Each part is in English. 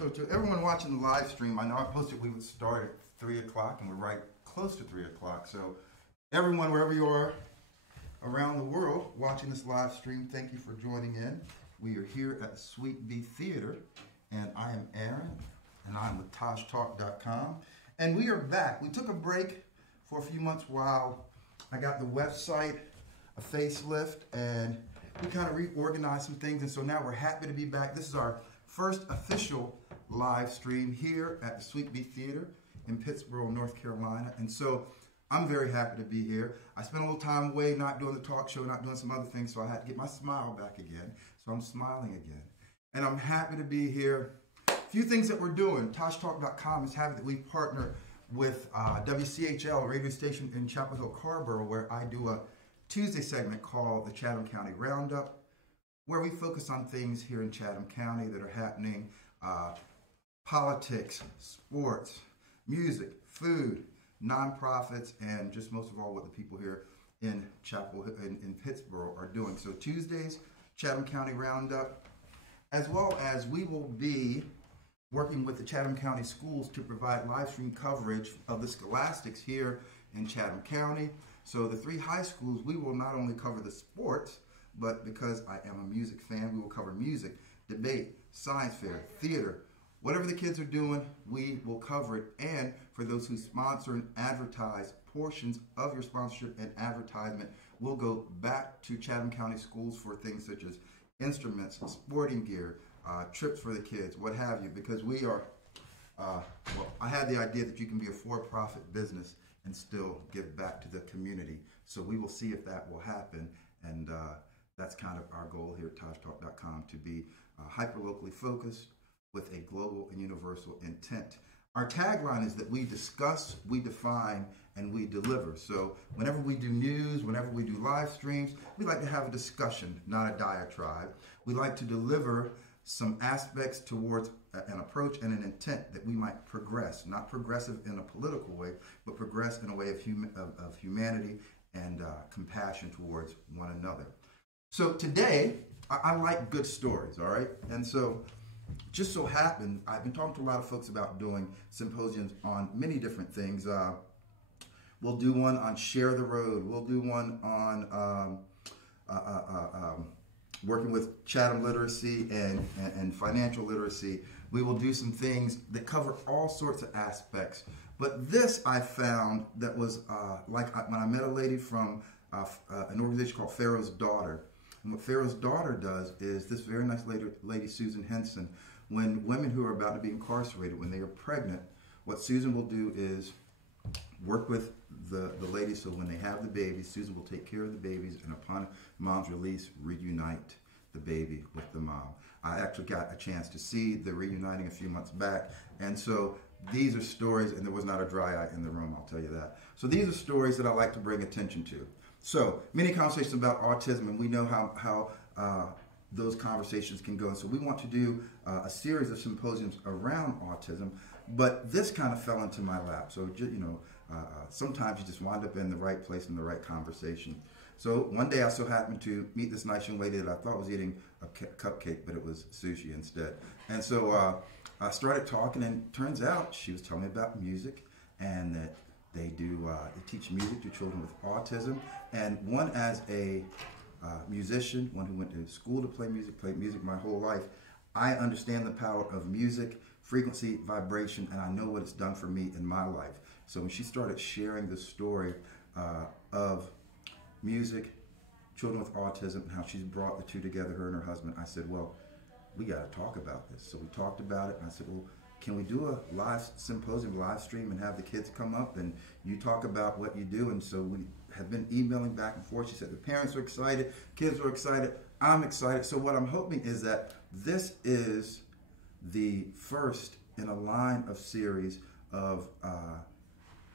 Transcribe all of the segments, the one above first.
So to everyone watching the live stream, I know I posted we would start at 3 o'clock, and we're right close to 3 o'clock. So everyone, wherever you are around the world watching this live stream, thank you for joining in. We are here at the Sweet Bee Theater, and I am Aaron, and I'm with TaJtalk.com. And we are back. We took a break for a few months while I got the website a facelift, and we kind of reorganized some things, and so now we're happy to be back. This is our first official live stream here at the Sweet Bee Theater in Pittsboro, North Carolina, and so I'm very happy to be here. I spent a little time away not doing the talk show, not doing some other things, so I had to get my smile back again, so I'm smiling again. And I'm happy to be here. A few things that we're doing. TaJtalk.com is happy that we partner with WCHL, a radio station in Chapel Hill, Carrboro, where I do a Tuesday segment called the Chatham County Roundup, where we focus on things here in Chatham County that are happening, politics, sports, music, food, nonprofits, and just most of all what the people here in in Pittsboro are doing. So Tuesdays, Chatham County Roundup, as well as we will be working with the Chatham County schools to provide live stream coverage of the scholastics here in Chatham County. So the 3 high schools, we will not only cover the sports, but because I am a music fan, we will cover music, debate, science fair, theater, whatever the kids are doing, we will cover it. And for those who sponsor and advertise, portions of your sponsorship and advertisement will go back to Chatham County schools for things such as instruments, sporting gear, trips for the kids, what have you, because we are, well, I had the idea that you can be a for-profit business and still give back to the community. So we will see if that will happen, and that's kind of our goal here at TaJtalk.com, to be hyper-locally focused with a global and universal intent. Our tagline is that we discuss, we define, and we deliver. So whenever we do news, whenever we do live streams, we like to have a discussion, not a diatribe. We like to deliver some aspects towards an approach and an intent that we might progress, not progressive in a political way, but progress in a way of humanity and compassion towards one another. So today, I like good stories, all right? And so just so happened, I've been talking to a lot of folks about doing symposiums on many different things. We'll do one on Share the Road. We'll do one on working with Chatham literacy and financial literacy. We will do some things that cover all sorts of aspects. But this I found that was when I met a lady from an organization called Pharaoh's Daughter. And what Pharaoh's Daughter does is this very nice lady, Susan Henson, when women who are about to be incarcerated, when they are pregnant, what Susan will do is work with the ladies, so when they have the babies, Susan will take care of the babies, and upon mom's release, reunite the baby with the mom. I actually got a chance to see the reuniting a few months back, and so these are stories, and there was not a dry eye in the room, I'll tell you that. So these are stories that I like to bring attention to. So many conversations about autism, and we know how those conversations can go. And so we want to do a series of symposiums around autism, but this kind of fell into my lap. So, sometimes you just wind up in the right place in the right conversation. So one day I so happened to meet this nice young lady that I thought was eating a cupcake, but it was sushi instead. And so I started talking, and it turns out she was telling me about music, and that they teach music to children with autism. And one as a musician, one who went to school to play music, played music my whole life, I understand the power of music, frequency, vibration, and I know what it's done for me in my life. So when she started sharing the story of music, children with autism, and how she's brought the two together, her and her husband, I said, well, we got to talk about this. So we talked about it, and I said, well, can we do a live symposium, live stream, and have the kids come up and you talk about what you do? And so we have been emailing back and forth. She said the parents are excited, kids are excited, I'm excited. So what I'm hoping is that this is the first in a line of series of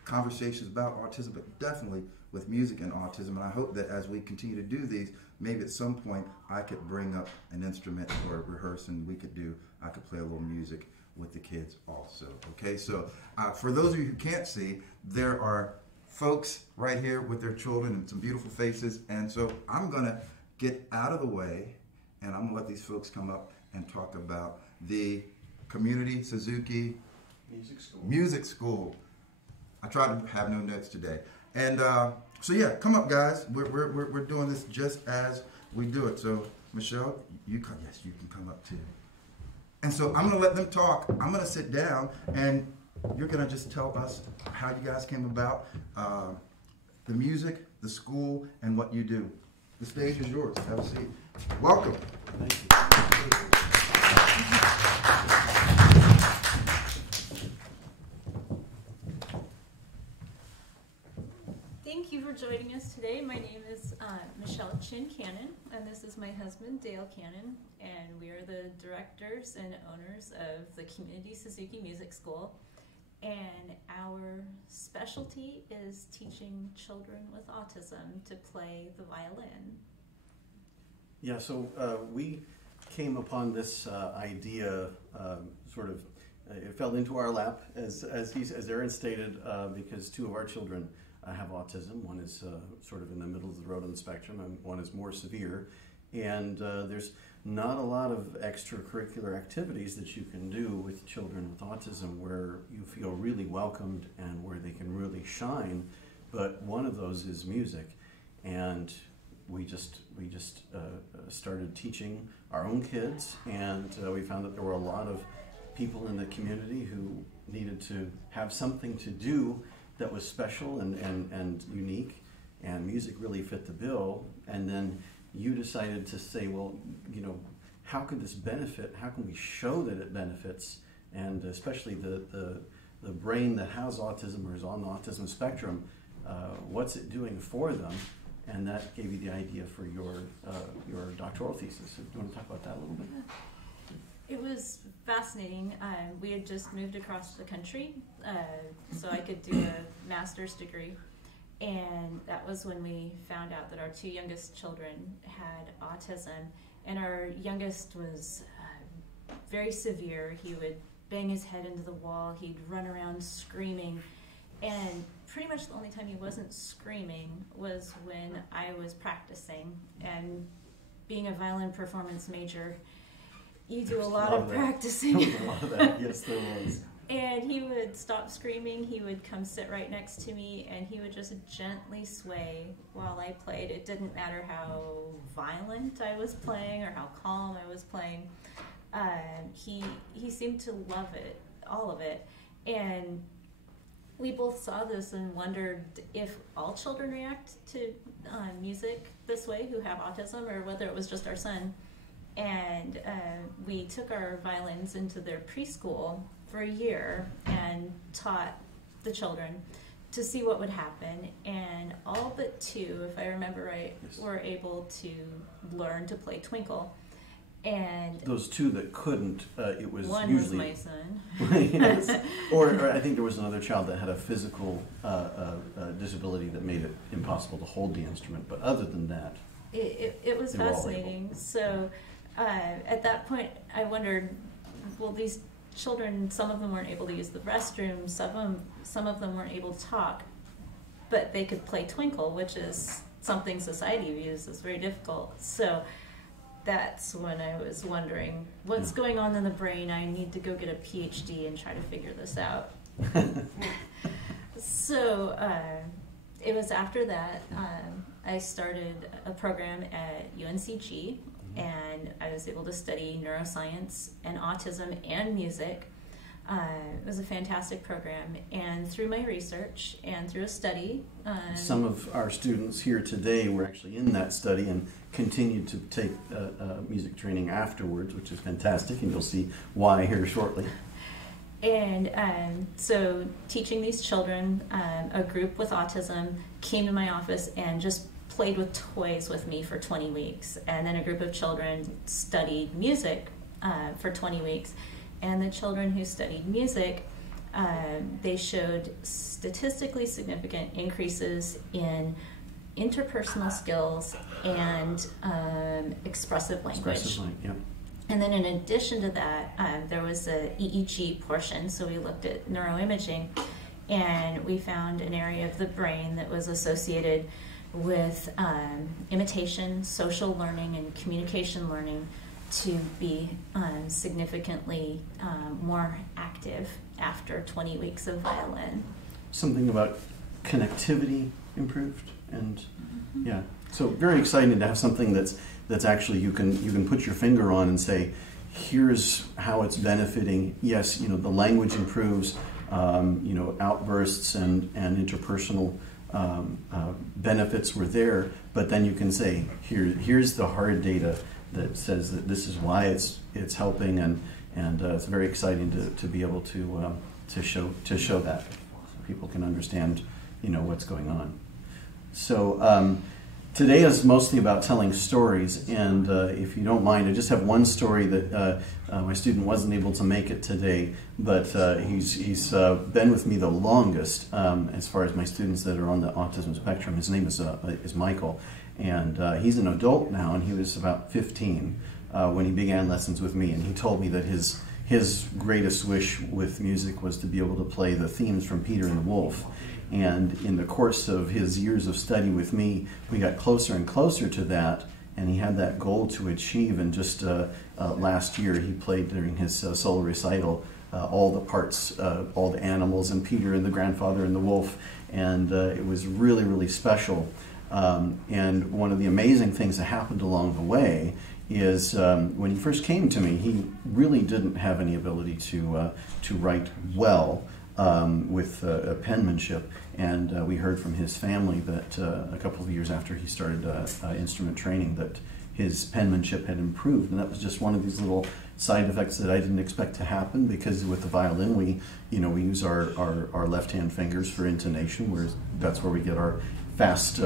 conversations about autism, but definitely with music and autism. And I hope that as we continue to do these, maybe at some point I could bring up an instrument or rehearse, and I could play a little music with the kids also. Okay, so for those of you who can't see, there are folks right here with their children and some beautiful faces, and so I'm gonna get out of the way and I'm gonna let these folks come up and talk about the Community Suzuki Music School. I tried to have no notes today. And so yeah, come up, guys. We're doing this just as we do it. So Michelle, you can come up too. And so I'm gonna let them talk. I'm gonna sit down, and you're gonna just tell us how you guys came about the music, the school, and what you do. The stage is yours. Have a seat. Welcome. Thank you. Thank you for joining us today. My name is Michelle Chin Cannon, and this is my husband, Dale Cannon, and we are the directors and owners of the Community Suzuki Music School. And our specialty is teaching children with autism to play the violin. Yeah, so we came upon this idea it fell into our lap, as Aaron stated, because two of our children have autism. One is sort of in the middle of the road on the spectrum, and one is more severe. And there's not a lot of extracurricular activities that you can do with children with autism where you feel really welcomed and where they can really shine. But one of those is music, and we just started teaching our own kids, and we found that there were a lot of people in the community who needed to have something to do that was special and unique, and music really fit the bill. And then you decided to say, well, how could this benefit? How can we show that it benefits? And especially the brain that has autism or is on the autism spectrum, what's it doing for them? And that gave you the idea for your doctoral thesis. Do you want to talk about that a little bit? It was fascinating. We had just moved across the country, so I could do a master's degree. And that was when we found out that our two youngest children had autism. And our youngest was very severe. He would bang his head into the wall. He'd run around screaming. And pretty much the only time he wasn't screaming was when I was practicing. And being a violin performance major, you do a lot of practicing. There was a lot of that. Yes, there was. And he would stop screaming, he would come sit right next to me, and he would just gently sway while I played. It didn't matter how violent I was playing or how calm I was playing. He seemed to love it, all of it. And we both saw this and wondered if all children react to music this way who have autism, or whether it was just our son. And we took our violins into their preschool for a year and taught the children to see what would happen. And all but two, if I remember right, yes, were able to learn to play Twinkle. And those two that couldn't, it was one usually... was my son. Yes. or I think there was another child that had a physical disability that made it impossible to hold the instrument. But other than that, it was fascinating. So at that point, I wondered, well, these children, some of them weren't able to use the restroom, some of them weren't able to talk, but they could play Twinkle, which is something society views as very difficult. So that's when I was wondering, what's going on in the brain? I need to go get a PhD and try to figure this out. So it was after that I started a program at UNCG, and I was able to study neuroscience and autism and music. It was a fantastic program, and through my research and through a study... Some of our students here today were actually in that study and continued to take music training afterwards, which is fantastic, and you'll see why here shortly. And so teaching these children, a group with autism came to my office and just played with toys with me for 20 weeks. And then a group of children studied music for 20 weeks. And the children who studied music, they showed statistically significant increases in interpersonal skills and expressive language. Yeah. And then in addition to that, there was a EEG portion, so we looked at neuroimaging, and we found an area of the brain that was associated with imitation, social learning, and communication learning to be significantly more active after 20 weeks of violin. Something about connectivity improved, and yeah, so very exciting to have something that's actually you can put your finger on and say, here's how it's benefiting. Yes, the language improves, outbursts and interpersonal benefits were there, but then you can say, here's the hard data that says that this is why it's helping, and it's very exciting to be able to show that, so people can understand what's going on. So today is mostly about telling stories, and if you don't mind, I just have one story that my student wasn't able to make it today, but he's been with me the longest as far as my students that are on the autism spectrum. His name is Michael, and he's an adult now, and he was about 15 when he began lessons with me, and he told me that his greatest wish with music was to be able to play the themes from Peter and the Wolf. And in the course of his years of study with me, we got closer and closer to that, and he had that goal to achieve. And just last year, he played during his solo recital all the parts, all the animals, and Peter and the grandfather and the wolf, and it was really, really special. And one of the amazing things that happened along the way is when he first came to me, he really didn't have any ability to write well with penmanship. And we heard from his family that a couple of years after he started instrument training that his penmanship had improved. And that was just one of these little side effects that I didn't expect to happen, because with the violin we use our left hand fingers for intonation, whereas that's where we get our fast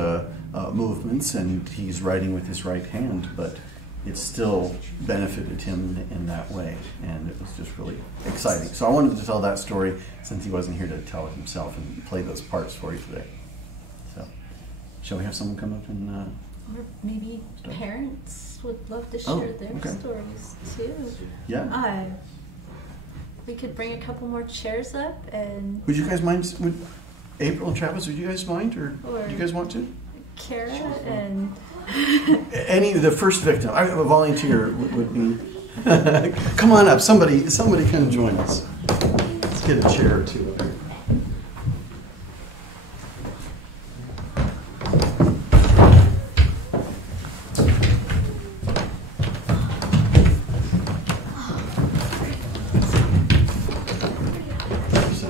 movements, and he's writing with his right hand, but it still benefited him in that way, and it was just really exciting. So I wanted to tell that story since he wasn't here to tell it himself and play those parts for you today. So, shall we have someone come up and or maybe start? Parents would love to share their stories too. Yeah. We could bring a couple more chairs up, and Would you guys mind? Would April and Travis? Would you guys mind, or do you guys want to? Kara and The first victim. A volunteer would be. Come on up. Somebody can join us. Let's get a chair or two up here.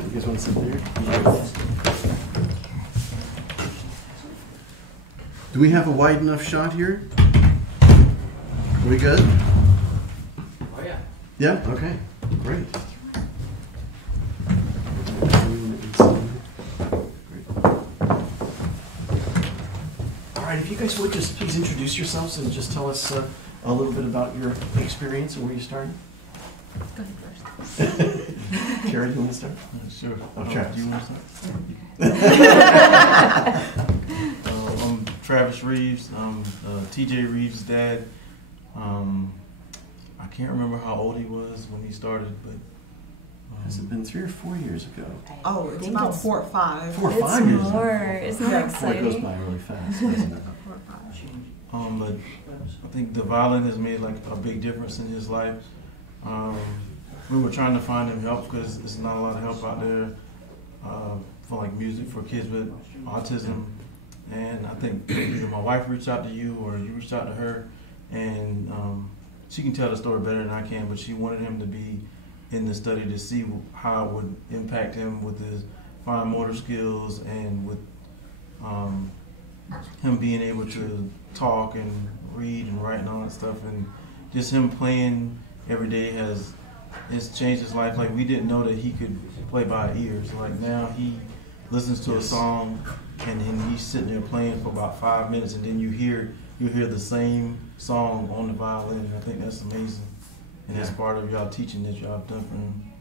You guys want to sit there? Do we have a wide enough shot here? Are we good? Oh yeah. Yeah? Okay. Great. All right, if you guys would just please introduce yourselves and just tell us a little bit about your experience and where you started. go ahead first. Kara, do you want to start? Sure. Oh, Travis. Do you want to start? I'm Travis Reeves. I'm TaJ Reeves' dad. I can't remember how old he was when he started, but Has it been 3 or 4 years ago? Oh, it's about 4 or 5. 4 or It's 5 years ago. more. Isn't that Yeah. Boy, it goes exciting? by really fast, doesn't it? 4 or 5. but I think the violin has made like a big difference in his life. We were trying to find him help because there's not a lot of help out there for like music for kids with autism. And I think either my wife reached out to you or you reached out to her, and she can tell the story better than I can, but she wanted him to be in the study to see how it would impact him with his fine motor skills and with him being able to talk and read and write and all that stuff. And just him playing every day it's changed his life. Like, we didn't know that he could play by ear. So like now he listens to a song and then he's sitting there playing for about 5 minutes, and then you hear the same song on the violin. And I think that's amazing. And that's part of y'all teaching that y'all have done for him.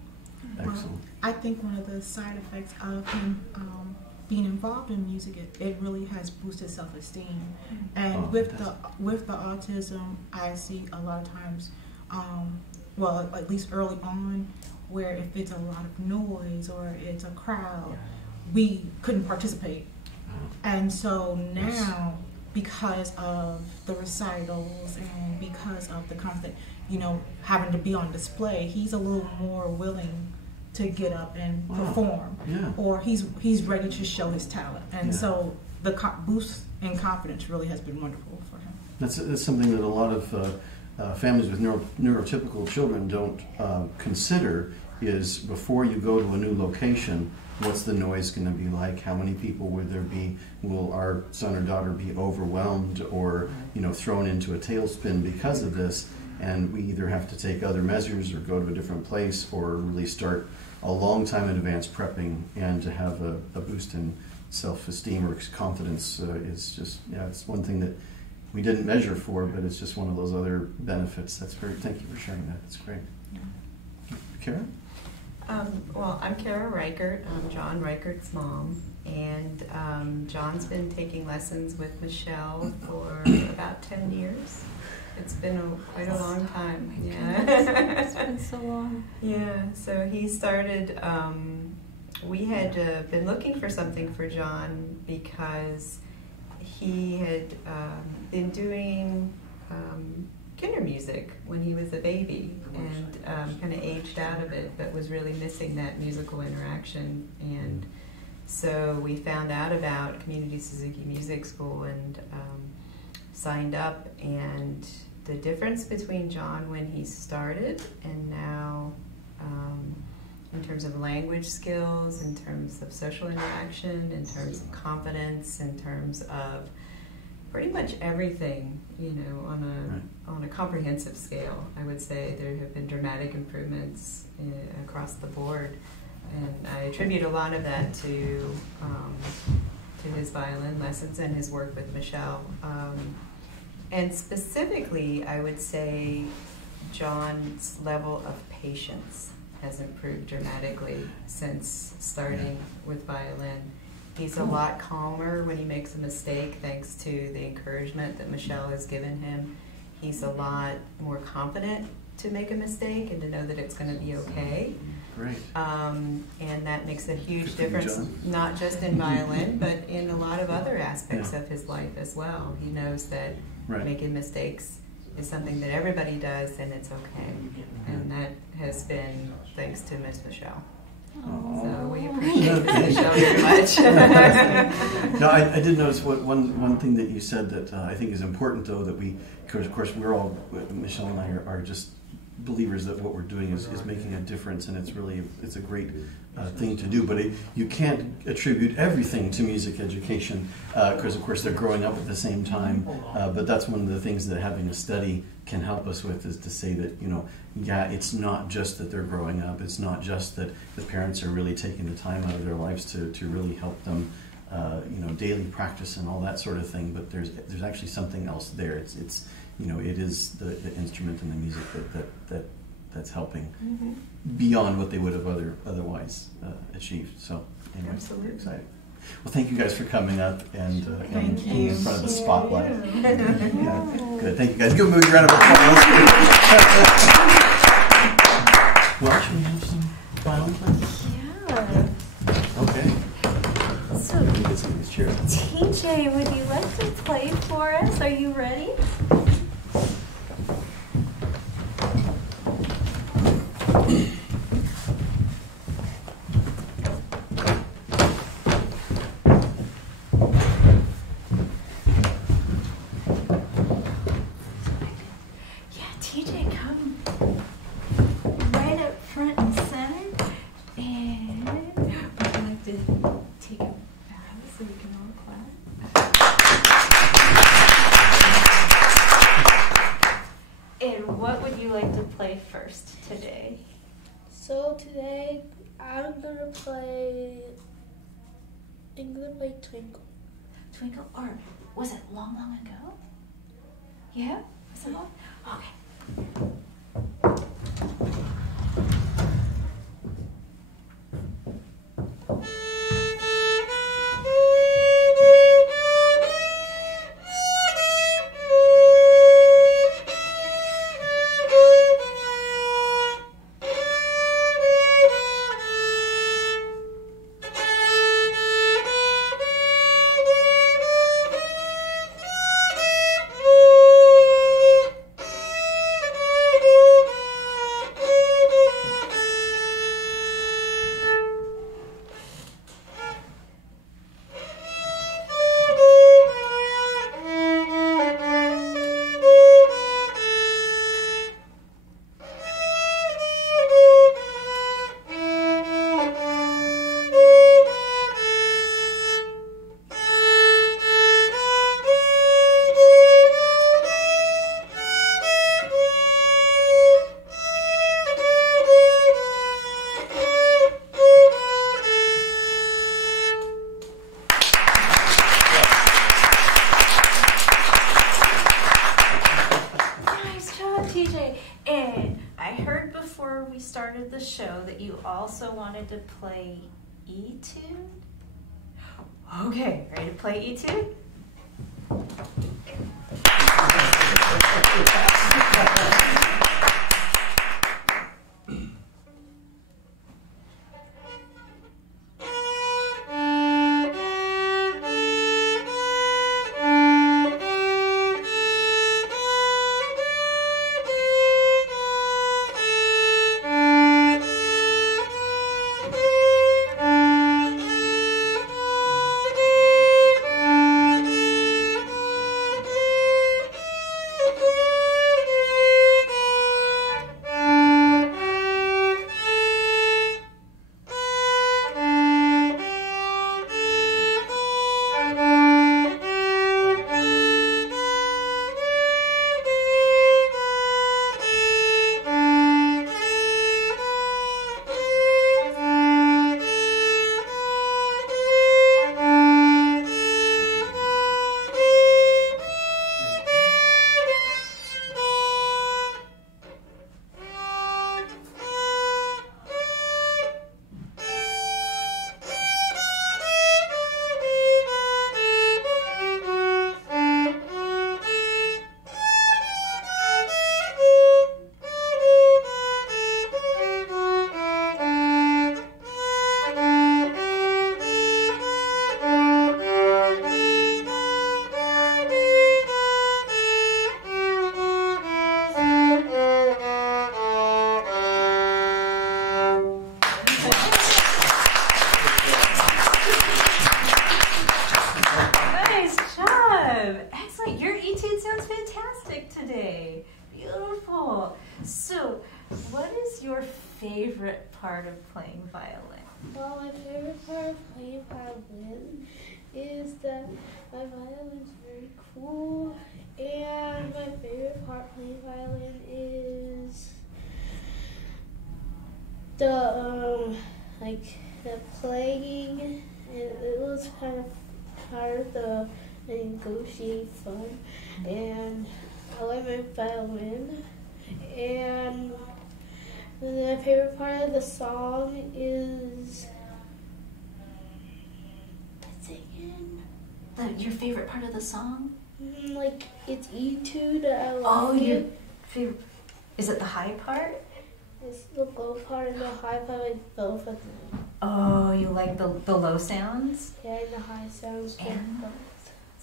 Excellent. I think one of the side effects of him being involved in music, it really has boosted self-esteem. And with the autism, I see a lot of times, well, at least early on, where if it's a lot of noise or it's a crowd, we couldn't participate. And so now because of the recitals and because of the constant, you know, having to be on display, he's a little more willing to get up and perform, or he's ready to show his talent, and so the boost in confidence really has been wonderful for him. That's something that a lot of families with neurotypical children don't consider, is before you go to a new location, what's the noise going to be like? How many people will there be? Will our son or daughter be overwhelmed or, you know, thrown into a tailspin because of this? And we either have to take other measures or go to a different place or really start a long time in advance prepping, and to have a boost in self-esteem or confidence is just, it's one thing that we didn't measure for, but it's just one of those other benefits. That's very, thank you for sharing that. That's great. Kara? Well, I'm Kara Reichert. I'm John Reichert's mom, and John's been taking lessons with Michelle for about 10 years. It's been quite a long time. It's been so long. Yeah, so he started, we had been looking for something for John because he had been doing kinder music when he was a baby, and kind of aged out of it, but was really missing that musical interaction. And so we found out about Community Suzuki Music School and signed up, and the difference between John when he started and now, in terms of language skills, in terms of social interaction, in terms of confidence, in terms of pretty much everything, you know, on a comprehensive scale, I would say there have been dramatic improvements across the board, and I attribute a lot of that to his violin lessons and his work with Michelle. And specifically, I would say John's level of patience has improved dramatically since starting with violin. He's a lot calmer when he makes a mistake, thanks to the encouragement that Michelle has given him. He's a lot more confident to make a mistake and to know that it's going to be okay. Great. And that makes a huge difference, not just in violin, but in a lot of other aspects of his life as well. He knows that making mistakes is something that everybody does, and it's okay. And that has been thanks to Miss Michelle. So we appreciate Miss Michelle very much. No, I did notice one thing that you said that I think is important, though, that we, because of course we're all, Michelle and I are just believers that what we're doing is making a difference, and it's a great thing to do. But you can't attribute everything to music education, because of course they're growing up at the same time. But that's one of the things that having a study can help us with, is to say that, you know, it's not just that they're growing up. It's not just that the parents are really taking the time out of their lives to really help them, you know, daily practice and all that sort of thing. But there's actually something else there. It's you know, it is the instrument and the music that's helping beyond what they would have otherwise achieved. So anyway, Absolutely. Exciting. Well, thank you guys for coming up and being in front of the spotlight. Yeah, good. Thank you guys. Give them a round of applause. Well, should we have some violin players? Yeah. Okay. So, Let me get some of these chairs. TJ, would you like to play for us? Are you ready? TJ, come right up front and center, and would you like to take a bow so we can all clap? And what would you like to play first today? So today I'm gonna play Twinkle. Twinkle, or was it long, long ago? Yeah? Was it long? Okay. job, TJ. And I heard before we started the show that you also wanted to play Etude. Okay, ready to play Etude? Favorite part of playing violin? Well, my favorite part of playing violin is that my violin's very cool, and my favorite part playing violin is the the playing, and it was kind of part of the negotiate fun, and I like my violin, and the favorite part of the song is the singing. Your favorite part of the song? Like, it's Etude. I like Oh, it. your favorite. Is it the high part? It's the low part and the high part, like both of them. Oh, you like the low sounds? Yeah, and the high sounds. And both.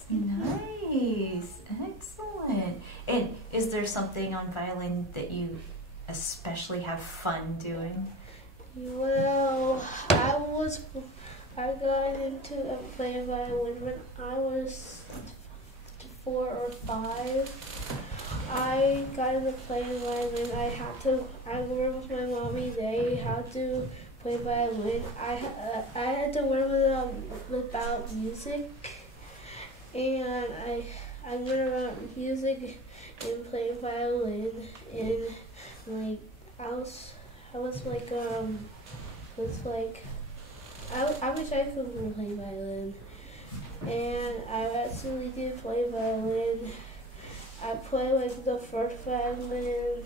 Nice. Excellent. And is there something on violin that you especially have fun doing? Well, I got into playing violin when I was 4 or 5. I got into playing violin. I learned with my mommy. They had to play violin. I had to learn about music, and I learned about music and playing violin. And like I wish I could play violin, and I actually did play violin. I played like the first violin,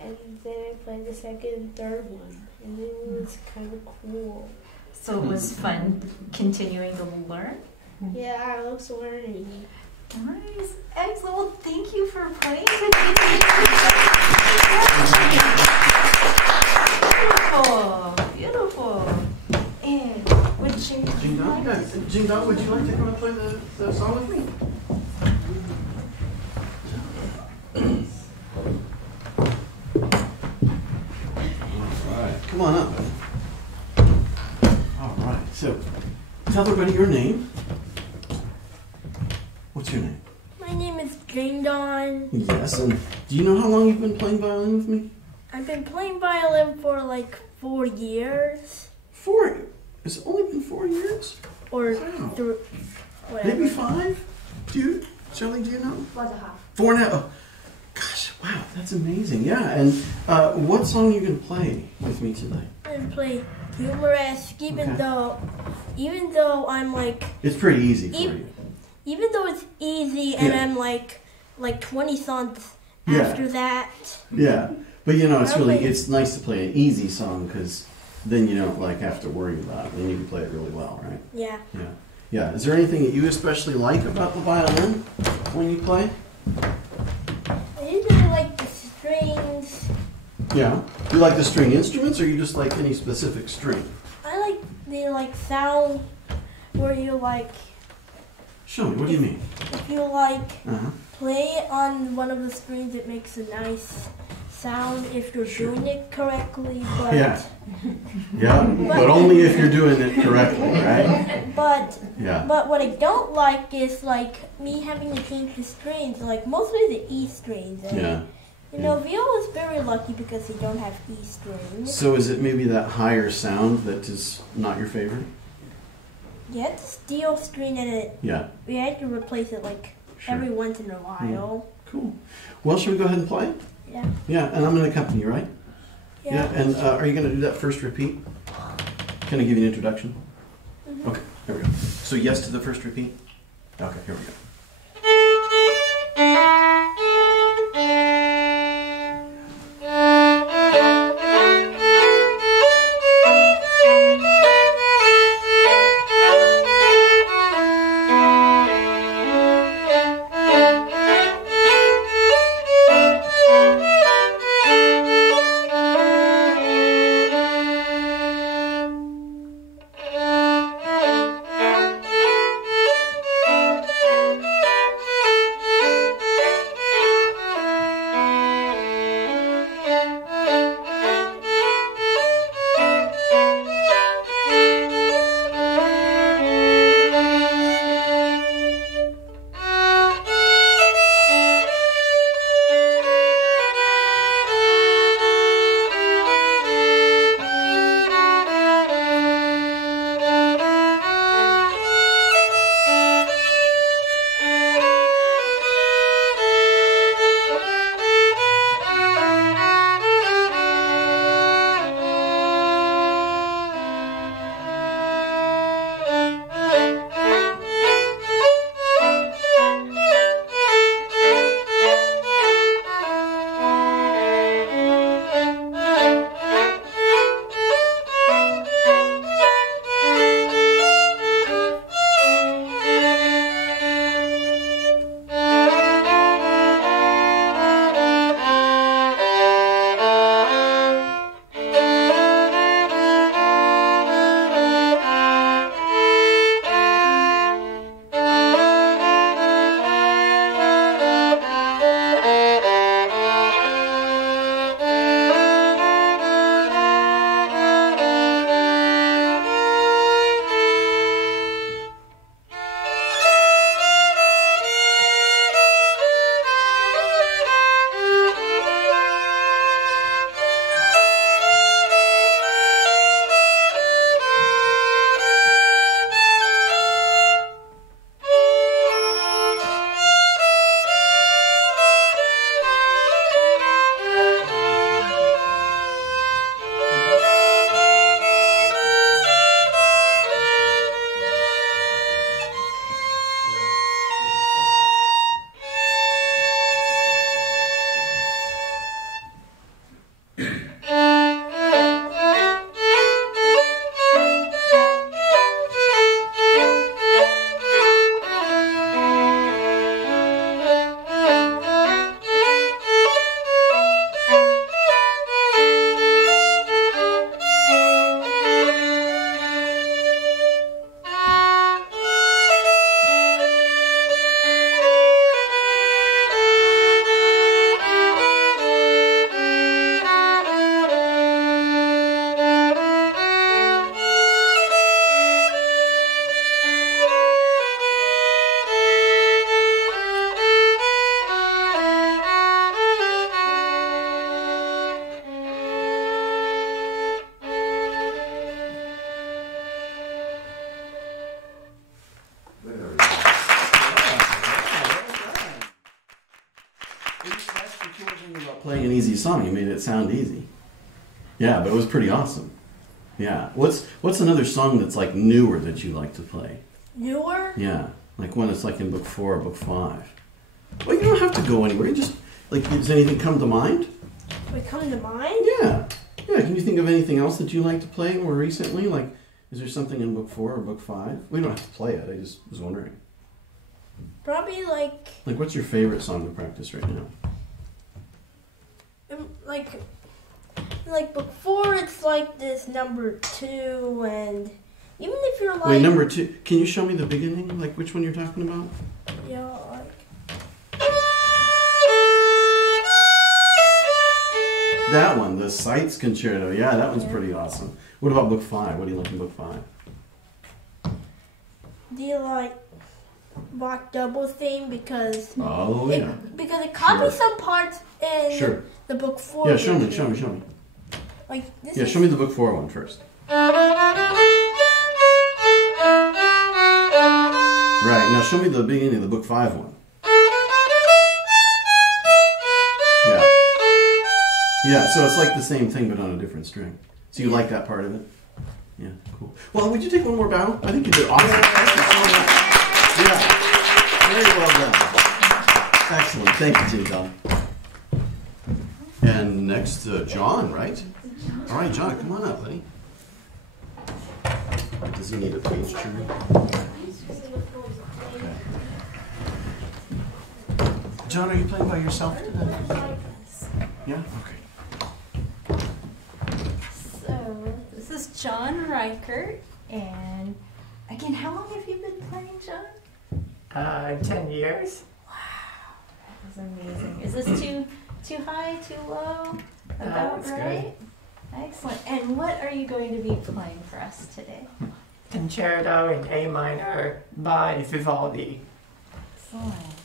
and then I played the second and third one, and it was kind of cool. So it was fun continuing to learn? Yeah, I was learning. Nice. Excellent. Well, thank you for playing with me. Beautiful. Beautiful. And would Jingdong, would you like to come and play the song with me? All right. Come on up. All right. So, tell everybody your name. What's your name? My name is Jingdong. Yes, and do you know how long you've been playing violin with me? I've been playing violin for like 4 years. 4? It's only been 4 years? Or Wow. 3, whatever. Maybe 5? Shirley, do you know? 4.5. 4.5. Oh, gosh, wow, that's amazing. Yeah, and what song are you going to play with me today? I'm gonna play humorous, even though I'm like, It's pretty easy for you. even though it's easy and Yeah. I'm like 20 songs after that. Yeah. But you know, it's nice to play an easy song because then you don't like have to worry about it. Then you can play it really well, right? Yeah. Yeah. Yeah. Is there anything that you especially like about the violin when you play? I usually like the strings. Yeah. You like the string instruments, or you just like any specific string? I like the sound where you Show me. What do you mean? if you play on one of the strings, it makes a nice sound if you're doing it correctly. But Yeah. Yeah. But only if you're doing it correctly, right? but Yeah. but what I don't like is me having to change the strings, mostly the E strings. And, Yeah. viola is very lucky because they don't have E strings. So is it maybe that higher sound that is not your favorite? You have to steel string and Yeah. we had to replace it Sure. every once in a while. Cool. Well, should we go ahead and play? Yeah. Yeah, and I'm going to accompany you, right? Yeah. And are you going to do that first repeat? Can I give you an introduction? Mhm. Okay, here we go. So yes to the first repeat? Okay, here we go. Playing an easy song, you made it sound easy. Yeah, but it was pretty awesome. Yeah. What's another song that's newer that you like to play? Newer? Yeah, like one that's in book 4 or book 5. Well, you don't have to go anywhere. Like, does anything come to mind? Would come to mind? Yeah. Yeah, can you think of anything else that you like to play more recently? Like, is there something in book 4 or book 5? We don't have to play it, I just was wondering. Probably like Like, what's your favorite song to practice right now? like book 4. It's like this number 2, and even if you're like Wait, number 2. Can you show me the beginning? Like, which one you're talking about? yeah, like That one, the Sights Concerto. Yeah, that one's pretty awesome. What about book 5? What do you like in book 5? do you like Rock Double theme because Oh, yeah. because it copies Sure. some parts in Sure. the book 4. Yeah, show me. version. Like this Yeah, is show me the book 4 one first. Right, now show me the beginning of the book 5 one. Yeah. Yeah, so it's like the same thing but on a different string. So you like that part of it? Yeah, cool. Well, would you take one more bow? I think you did awesome. Thank you so much. Yeah, very well done. Excellent. Thank you, John. And next, John, right? All right, John, come on up, buddy. Does he need a page turn? Okay. John, are you playing by yourself today? Yeah? Okay. So, this is John Reichert, and again, how long have you been playing, John? 10 years. Wow, that was amazing. Is this too high, too low? About That's right? Excellent. And what are you going to be playing for us today? Concerto in A minor by Vivaldi. Excellent.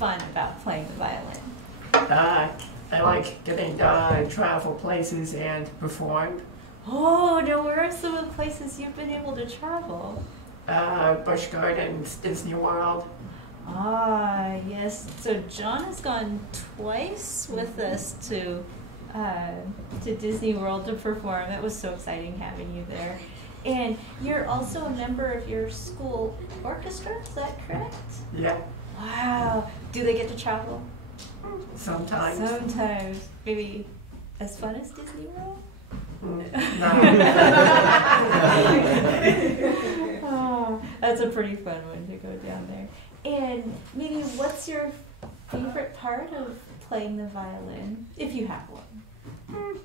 fun about playing the violin? I like getting to travel places and perform. Oh, now where are some of the places you've been able to travel? Busch Gardens, Disney World. Ah, yes. So John has gone twice with us to Disney World to perform. It was so exciting having you there. And you're also a member of your school orchestra, is that correct? Yeah, Wow. Do they get to travel? sometimes. Sometimes. Maybe as fun as Disney World? No. Oh, that's a pretty fun one to go down there. And maybe what's your favorite part of playing the violin, if you have one?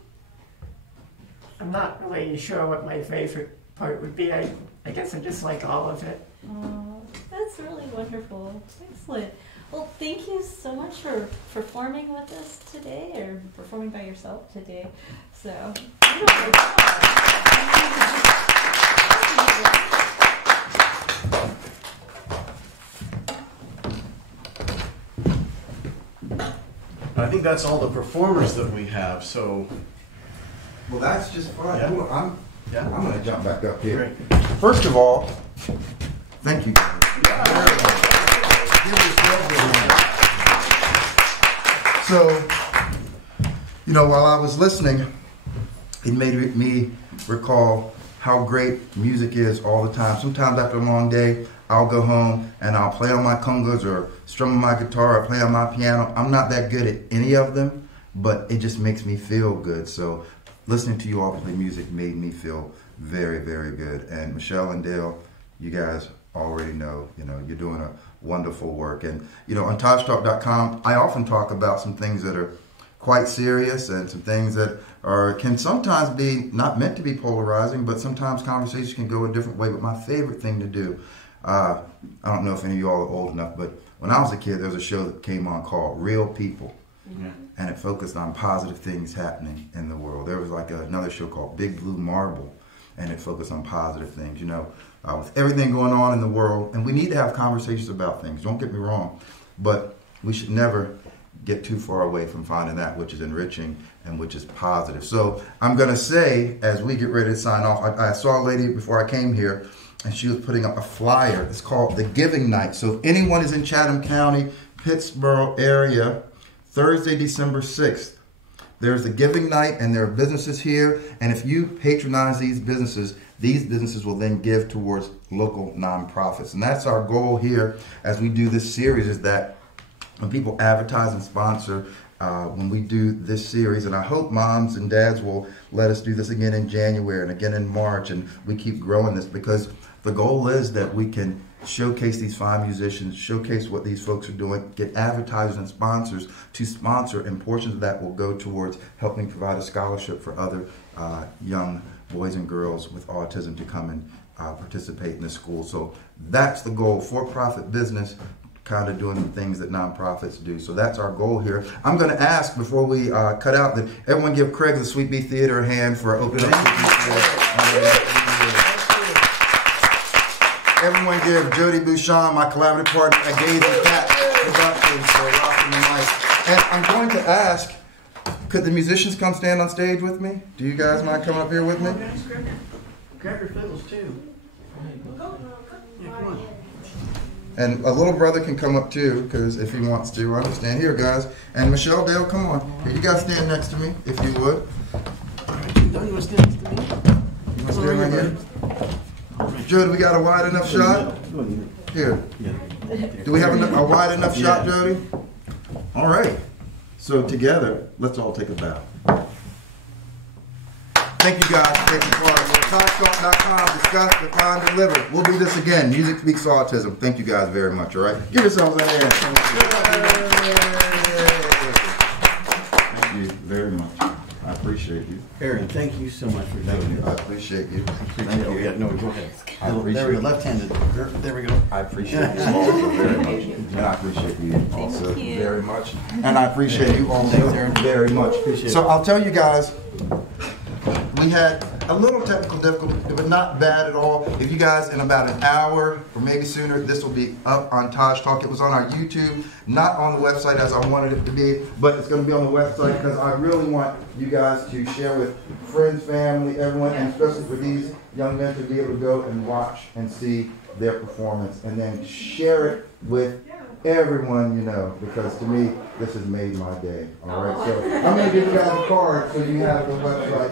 I'm not really sure what my favorite part would be. I guess I just like all of it. Oh, that's really wonderful. Excellent. Well, thank you so much for performing with us today, or performing by yourself today. So, beautiful job. I think that's all the performers that we have. So, Well, that's just fine. Yeah. Cool. I'm going to jump back up here. great. First of all, thank you. Very much. Give yourselves a hand. So, you know, while I was listening, it made me recall how great music is all the time. Sometimes after a long day, I'll go home and I'll play on my congas or strum on my guitar or play on my piano. I'm not that good at any of them, but it just makes me feel good. So listening to you all play music made me feel very, very good. And Michelle and Dale, you guys already know, you're doing a wonderful work. And, on TaJtalk.com, I often talk about some things that are quite serious and some things that can sometimes be not meant to be polarizing, but sometimes conversations can go a different way. But my favorite thing to do, I don't know if any of you all are old enough, but when I was a kid, there was a show that came on called Real People. Yeah. And it focused on positive things happening in the world. There was like another show called Big Blue Marble, and it focused on positive things, with everything going on in the world. And we need to have conversations about things, don't get me wrong, but we should never get too far away from finding that which is enriching and which is positive. So I'm going to say, as we get ready to sign off, I saw a lady before I came here, and she was putting up a flyer. It's called the Giving Night. So if anyone is in Chatham County, Pittsboro area, Thursday, December 6th, there's the Giving Night, and there are businesses here. And if you patronize these businesses will then give towards local nonprofits. And that's our goal here as we do this series, is that when people advertise and sponsor, when we do this series, and I hope moms and dads will let us do this again in January and again in March, and we keep growing this, because the goal is that we can showcase these fine musicians, showcase what these folks are doing, get advertisers and sponsors to sponsor, and portions of that will go towards helping provide a scholarship for other young boys and girls with autism to come and participate in the school. So that's the goal, for-profit business, kind of doing the things that nonprofits do. So that's our goal here. I'm going to ask, before we cut out, that everyone give Craig the Sweet Bee Theater a hand for opening up Sweet Bee Theater. Everyone give Jody Bouchon, my collaborative partner at Gaze and Cat Productions, for rocking the mic. And I'm going to ask, could the musicians come stand on stage with me? Do you guys mind coming up here with me? Grab your fiddles too. Yeah, come on. And a little brother can come up too, because if he wants to. I understand. Here, guys. And Michelle, Dale, come on. Here, you guys stand next to me, if you would. All right, you want to stand next to me? You want to stand right here? Jody, we got a wide enough shot? Here. Do we have a wide enough shot, Jody? All right. So together, let's all take a bow. Thank you guys for taking part. TaJtalk.com, discuss, define, deliver. We'll do this again. Music Speaks Autism. Thank you guys very much, all right? Give yourselves a hand. Thank you very much. I appreciate you. Aaron, thank you so much for doing I this. appreciate you. Thank you. Yeah, no, go ahead. I appreciate There we go, it. left-handed. There we go. I appreciate you also very much. And I appreciate you also Thank you. very much. And I appreciate you also Thanks, Aaron. very much. Appreciate So it. I'll tell you guys, we had a little technical difficulty, but not bad at all. If you guys, in about an hour or maybe sooner, this will be up on Taj Talk. It was on our YouTube, not on the website as I wanted it to be, but it's going to be on the website because I really want you guys to share with friends, family, everyone, and especially for these young men to be able to go and watch and see their performance, and then share it with everyone you know, because to me, this has made my day. All right, so I'm going to give you guys a card so you have the website.